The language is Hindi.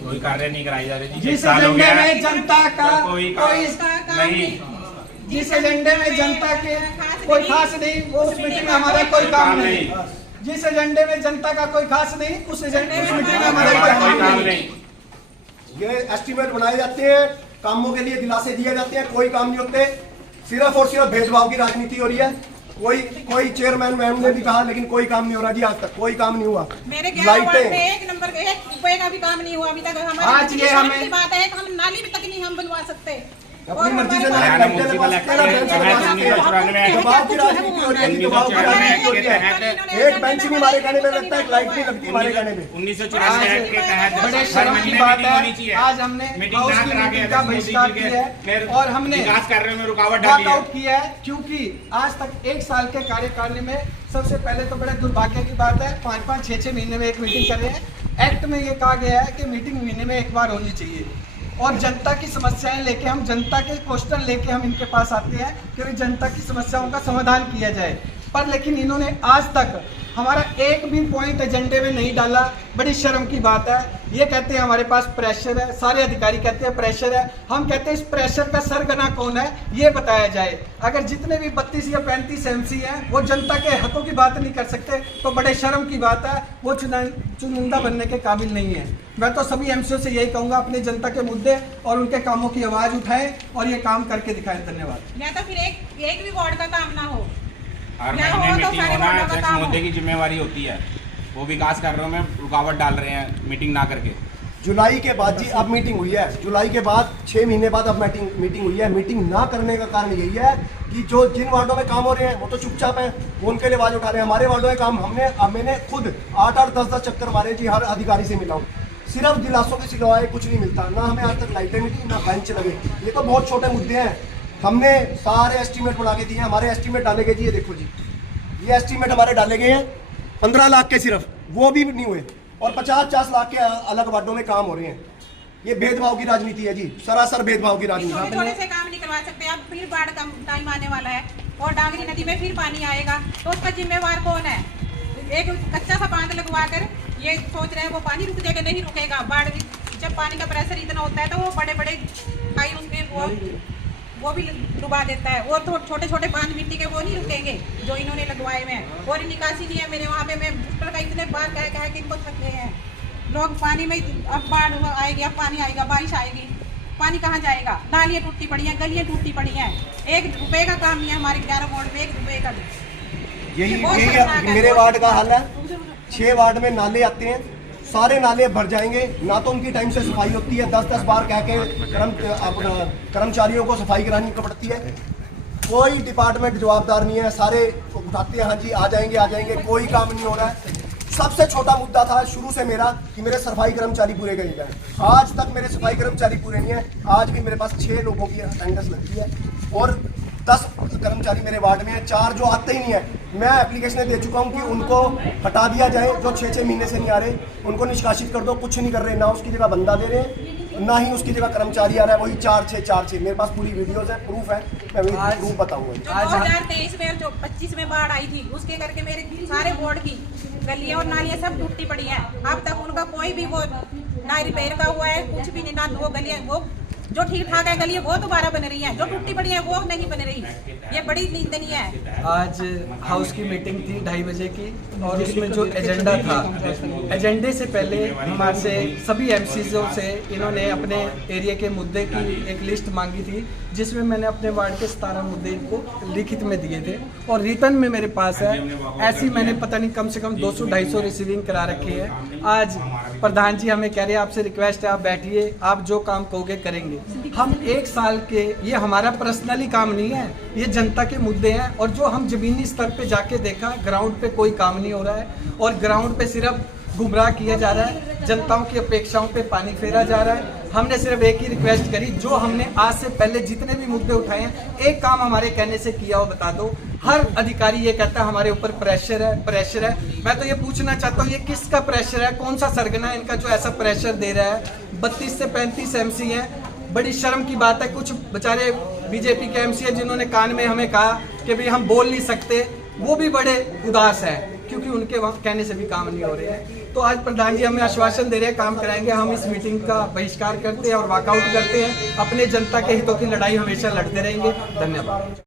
कोई कार्य नहीं कराई जा रही। जिस एजेंडे में जनता का कोई नहीं, जिस एजेंडे में जनता के कोई खास नहीं, वो उस मीटिंग में हमारा कोई काम नहीं। जिस एजेंडे में जनता का कोई खास नहीं, उस एजेंडे में मीटिंग में हमारा कोई काम नहीं। ये एस्टीमेट बनाए जाते हैं, कामों के लिए दिलासे दिए जाते हैं, कोई काम नहीं होते, सिर्फ और सिर्फ भेदभाव की राजनीति हो रही है। कोई चेयरमैन मैम ने भी कहा, लेकिन कोई काम नहीं हो रहा जी, आज तक कोई काम नहीं हुआ। मेरे 11 वार्ड में एक नंबर के 1 रुपए का भी काम नहीं हुआ अभी तक। हमारी आज ये हमें बात है, हम नाली भी तक नहीं हम बनवा सकते। अपनी मर्जी से एक बेंच भी हमारे कहने में लगता है, एक लाइट भी लगती है हमारे कहने में। 1984 के तहत बड़े शर्म की बात है, आज हमने हाउस की मीटिंग का बहिष्कार किया है और हमने विकास कार्यों में रुकावट डाली है। वॉकआउट किया है, क्योंकि आज तक 1 साल के कार्यकाल में सबसे पहले तो बड़े दुर्भाग्य की बात है, 5-5, 6-6 महीने में एक मीटिंग कर रहे हैं। एक्ट में ये कहा गया है कि मीटिंग महीने में एक बार होनी चाहिए, और जनता की समस्याएं लेके हम जनता के क्वेश्चन लेके हम इनके पास आते हैं कि जनता की समस्याओं का समाधान किया जाए। पर लेकिन इन्होंने आज तक हमारा एक भी पॉइंट एजेंडे में नहीं डाला। बड़ी शर्म की बात है। ये कहते हैं हमारे पास प्रेशर है, सारे अधिकारी कहते हैं प्रेशर है। हम कहते हैं इस प्रेशर का सरगना कौन है, ये बताया जाए। अगर जितने भी 32 या 35 एमसी हैं वो जनता के हकों की बात नहीं कर सकते तो बड़े शर्म की बात है, वो चुनिंदा बनने के काबिल नहीं है। मैं तो सभी एमसीओ से यही कहूँगा, अपने जनता के मुद्दे और उनके कामों की आवाज़ उठाएं और ये काम करके दिखाएं। धन्यवाद। या तो फिर एक भी वार्ड का काम ना हो, हर महीने मीटिंग होना अध्यक्ष मुद्दे की जिम्मेवारी होती है। वो विकास कार्यों में रुकावट डाल रहे हैं मीटिंग ना करके। जुलाई के बाद जी अब मीटिंग हुई है, जुलाई के बाद 6 महीने बाद अब मीटिंग हुई है। मीटिंग ना करने का कारण यही है कि जो जिन वार्डों में काम हो रहे हैं वो तो चुपचाप है, वो उनके लिए आवाज उठा रहे हैं। हमारे वार्डों में काम मैंने खुद 8-8, 10-10 चक्कर मारे जी, हर अधिकारी से मिला हूँ। सिर्फ दिलासों के सिवाय कुछ नहीं मिलता, ना हमें आज तक लाइटें मिली, ना बेंच लगे। ये तो बहुत छोटे मुद्दे हैं। हमने सारे एस्टीमेट बना के दिए हैं, हमारे एस्टीमेट डाले गए जी, ये देखो जी, ये एस्टीमेट हमारे डाले गए हैं 15 लाख के, सिर्फ वो भी नहीं हुए, और 50-50 लाख के अलग वार्डों में काम हो रहे हैं। ये भेदभाव की राजनीति है जी, सरासर भेदभाव की राजनीति। छोटे से काम नहीं करवा सकते। अब फिर बाढ़ का टाइम आने वाला है और डांगरी नदी में फिर पानी आएगा, तो उसका जिम्मेवार कौन है? एक कच्चा सा बांध लगवा कर ये सोच रहे हैं वो पानी रुक जाएगा, नहीं रुकेगा। बाढ़ जब पानी का प्रेशर इतना होता है तो वो बड़े बड़े खाई उसमें वो भी डुबा देता है। वो तो छोटे छोटे बांध मिट्टी के वो नहीं रुकेंगे जो इन्होंने लगवाए हुए हैं। और निकासी नहीं है मेरे वहाँ पे। मैं का इतने बार कह के इनको थक गए हैं लोग। पानी में अब बाढ़ आएगी, अब पानी आएगा, बारिश आएगी, पानी कहाँ जाएगा? नालियाँ टूटी पड़ी हैं, गलियाँ टूटी पड़ी हैं। 1 रुपए का काम नहीं है हमारे 11 वार्ड में, 1 रुपए का। यही मेरे वार्ड का हाल है। 6 वार्ड में नाले आते हैं, सारे नाले भर जाएंगे, ना तो उनकी टाइम से सफाई होती है। 10-10 बार कह के कर्मचारियों को सफाई करानी पड़ती है। कोई डिपार्टमेंट जवाबदार नहीं है, सारे उठाते हैं हाँ जी आ जाएंगे, कोई काम नहीं हो रहा है। सबसे छोटा मुद्दा था शुरू से मेरा कि मेरे सफाई कर्मचारी पूरे कहीं गए, आज तक मेरे सफाई कर्मचारी पूरे नहीं है। आज भी मेरे पास 6 लोगों की अटेंडेंस लगती है और 10 कर्मचारी मेरे वार्ड में है, 4 जो आते ही नहीं है। मैं एप्लीकेशन दे चुका हूं कि उनको हटा दिया जाए, जो 6-6 महीने से नहीं आ रहे उनको निष्कासित कर दो। कुछ नहीं कर रहे, ना उसकी जगह बंदा दे रहे हैं, ना ही उसकी जगह कर्मचारी आ रहा है। वही 4-6 मेरे पास पूरी वीडियोस है, प्रूफ है, मैं प्रूफ बताऊंगा। 2023 में जो 25 में बाढ़ आई थी उसके करके मेरे सारे वार्ड की गलियां और नालियां सब टूटी पड़ी हैं। अब तक उनका कोई भी वो ना रिपेयर का हुआ है, कुछ भी नहीं। ना वो गलियां वो जो ठीक ठाक है गलियां वो दोबारा बन रही हैं, जो टूटी पड़ी है वो नहीं बन रही। ये बड़ी निंदनीय है। आज हाउस की मीटिंग थी 2:30 बजे की, और उसमें जो एजेंडा था, एजेंडे से पहले हमारे से सभी एमसीओ से इन्होंने अपने एरिया के मुद्दे की एक लिस्ट मांगी थी, जिसमें मैंने अपने वार्ड के 17 मुद्दे इनको लिखित में दिए थे और रिटर्न में मेरे पास है। ऐसी मैंने पता नहीं कम से कम 200-250 रिसीविंग करा रखी है। आज प्रधान जी हमें कह रहे हैं आपसे रिक्वेस्ट है आप बैठिए, आप जो काम कहोगे करेंगे। हम 1 साल के, ये हमारा पर्सनली काम नहीं है, ये जनता के मुद्दे हैं। और जो हम जमीनी स्तर पे जाके देखा, ग्राउंड पे कोई काम नहीं हो रहा है और ग्राउंड पे सिर्फ गुमराह किया जा रहा है, जनताओं की अपेक्षाओं पे पानी फेरा जा रहा है। हमने सिर्फ एक ही रिक्वेस्ट करी, जो हमने आज से पहले जितने भी मुद्दे उठाए हैं, एक काम हमारे कहने से किया हो बता दो। हर अधिकारी ये कहता है हमारे ऊपर प्रेशर है। मैं तो ये पूछना चाहता हूँ ये किसका प्रेशर है, कौन सा सरगना है इनका जो ऐसा प्रेशर दे रहा है? 32 से 35 एमसी हैं। बड़ी शर्म की बात है, कुछ बेचारे बीजेपी के एमसी है जिन्होंने कान में हमें कहा कि भाई हम बोल नहीं सकते। वो भी बड़े उदास हैं क्योंकि उनके वहाँ कहने से भी काम नहीं हो रहे हैं। तो आज प्रधान जी हमें आश्वासन दे रहे हैं काम कराएंगे, हम इस मीटिंग का बहिष्कार करते हैं और वॉकआउट करते हैं। अपने जनता के हितों की लड़ाई हमेशा लड़ते रहेंगे। धन्यवाद।